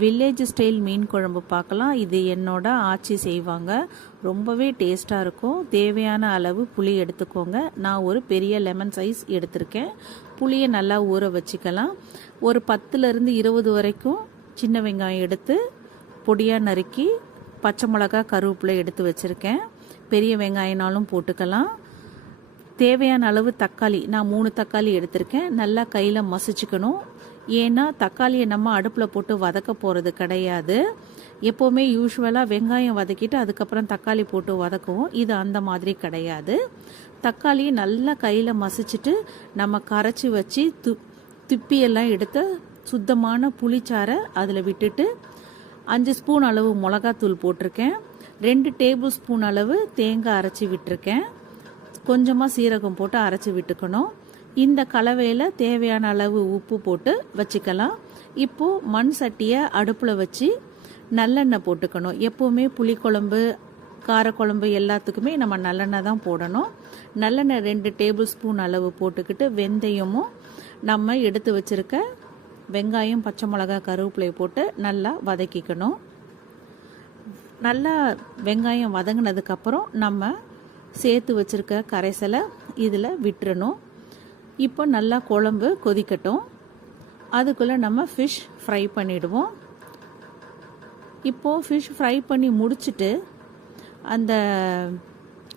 Village style மீன் குழம்பு பார்க்கலாம். இது என்னோட ஆச்சி செய்வாங்க. ரொம்பவே டேஸ்ட்டாக இருக்கும். தேவையான அளவு புளி எடுத்துக்கோங்க. நான் ஒரு பெரிய லெமன் சைஸ் எடுத்திருக்கேன். புளியை நல்லா ஊற வச்சுக்கலாம். ஒரு 10லேருந்து 20 வரைக்கும் சின்ன வெங்காயம் எடுத்து பொடியாக நறுக்கி, பச்சை மிளகா, கருவேப்பிலை எடுத்து வச்சுருக்கேன். பெரிய வெங்காயனாலும் போட்டுக்கலாம். தேவையான அளவு தக்காளி, நான் 3 தக்காளி எடுத்திருக்கேன். நல்லா கையில் மசிச்சுக்கணும். ஏன்னா தக்காளியை நம்ம அடுப்பில் போட்டு வதக்க போகிறது கிடையாது. எப்போவுமே யூஸ்வலாக வெங்காயம் வதக்கிட்டு அதுக்கப்புறம் தக்காளி போட்டு வதக்குவோம். இது அந்த மாதிரி கிடையாது. தக்காளியை நல்லா கையில் மசிச்சுட்டு நம்ம கரைச்சி வச்சு துப்பியெல்லாம் எடுத்து சுத்தமான புளிச்சாரை அதில் விட்டுட்டு 5 ஸ்பூன் அளவு மிளகாத்தூள் போட்டிருக்கேன். 2 டேபிள் ஸ்பூன் அளவு தேங்காய் அரைச்சி விட்டுருக்கேன். கொஞ்சமாக சீரகம் போட்டு அரைச்சி விட்டுக்கணும். இந்த கலவையில் தேவையான அளவு உப்பு போட்டு வச்சுக்கலாம். இப்போது மண் சட்டியை அடுப்பில் வச்சு நல்லெண்ணெய் போட்டுக்கணும். எப்போவுமே புளிக்குழம்பு, காரக்குழம்பு எல்லாத்துக்குமே நம்ம நல்லெண்ணெய் தான் போடணும். நல்லெண்ணெய் 2 டேபிள் ஸ்பூன் அளவு போட்டுக்கிட்டு வெந்தயமும் நம்ம எடுத்து வச்சுருக்க வெங்காயம், பச்சை மிளகாய், கருவேப்பிலை போட்டு நல்லா வதக்கிக்கணும். நல்லா வெங்காயம் வதங்கினதுக்கப்புறம் நம்ம சேர்த்து வச்சுருக்க கரைசலை இதில் விட்டுறணும். இப்போ நல்லா குழம்பு கொதிக்கட்டும். அதுக்குள்ளே நம்ம ஃபிஷ் ஃப்ரை பண்ணிவிடுவோம். இப்போது ஃபிஷ் ஃப்ரை பண்ணி முடிச்சுட்டு அந்த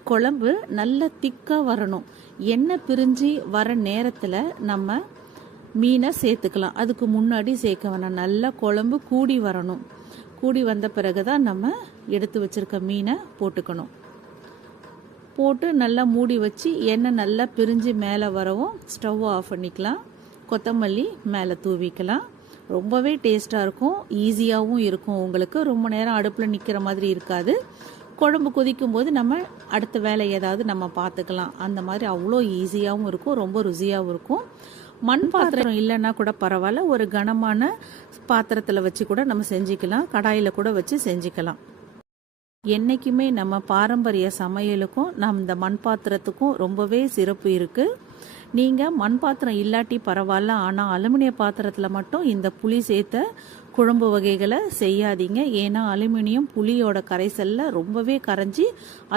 குழம்பு நல்லா திக்காக வரணும். எண்ணெய் பிரிஞ்சு வர நேரத்தில் நம்ம மீனை சேர்த்துக்கலாம். அதுக்கு முன்னாடி சேர்க்க வேணாம். நல்லா குழம்பு கூடி வரணும். கூடி வந்த பிறகு தான் நம்ம எடுத்து வச்சுருக்க மீனை போட்டுக்கணும். போட்டு நல்லா மூடி வச்சு எண்ணெய் நல்லா பிரிஞ்சு மேலே வரவும் ஸ்டவ் ஆஃப் பண்ணிக்கலாம். கொத்தமல்லி மேலே தூவிக்கலாம். ரொம்பவே டேஸ்ட்டாக இருக்கும். ஈஸியாகவும் இருக்கும். உங்களுக்கு ரொம்ப நேரம் அடுப்பில் நிற்கிற மாதிரி இருக்காது. குழம்பு கொதிக்கும் போது நம்ம அடுத்த வேலை ஏதாவது நம்ம பார்த்துக்கலாம். அந்த மாதிரி அவ்வளோ ஈஸியாகவும் இருக்கும். ரொம்ப ருசியாகவும் இருக்கும். மண் பாத்திரம் இல்லைன்னா கூட பரவாயில்ல. ஒரு கனமான பாத்திரத்தில் வச்சு கூட நம்ம செஞ்சுக்கலாம். கடாயில் கூட வச்சு செஞ்சுக்கலாம். என்றைக்குமே நம்ம பாரம்பரிய சமையலுக்கும் இந்த மண் பாத்திரத்துக்கும் ரொம்பவே சிறப்பு இருக்குது. நீங்கள் மண் பாத்திரம் இல்லாட்டி பரவாயில்ல, ஆனால் அலுமினிய பாத்திரத்தில் மட்டும் இந்த புளி சேர்த்த குழம்பு வகைகளை செய்யாதீங்க. ஏன்னா அலுமினியம் புளியோட கரைசலில் ரொம்பவே கரைஞ்சி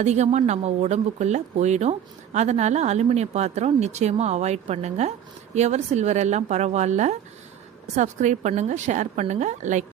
அதிகமாக நம்ம உடம்புக்குள்ளே போயிடும். அதனால் அலுமினிய பாத்திரம் நிச்சயமாக அவாய்ட் பண்ணுங்கள். எவர் சில்வர் எல்லாம் பரவாயில்ல. சப்ஸ்கிரைப் பண்ணுங்கள், ஷேர் பண்ணுங்கள், லைக்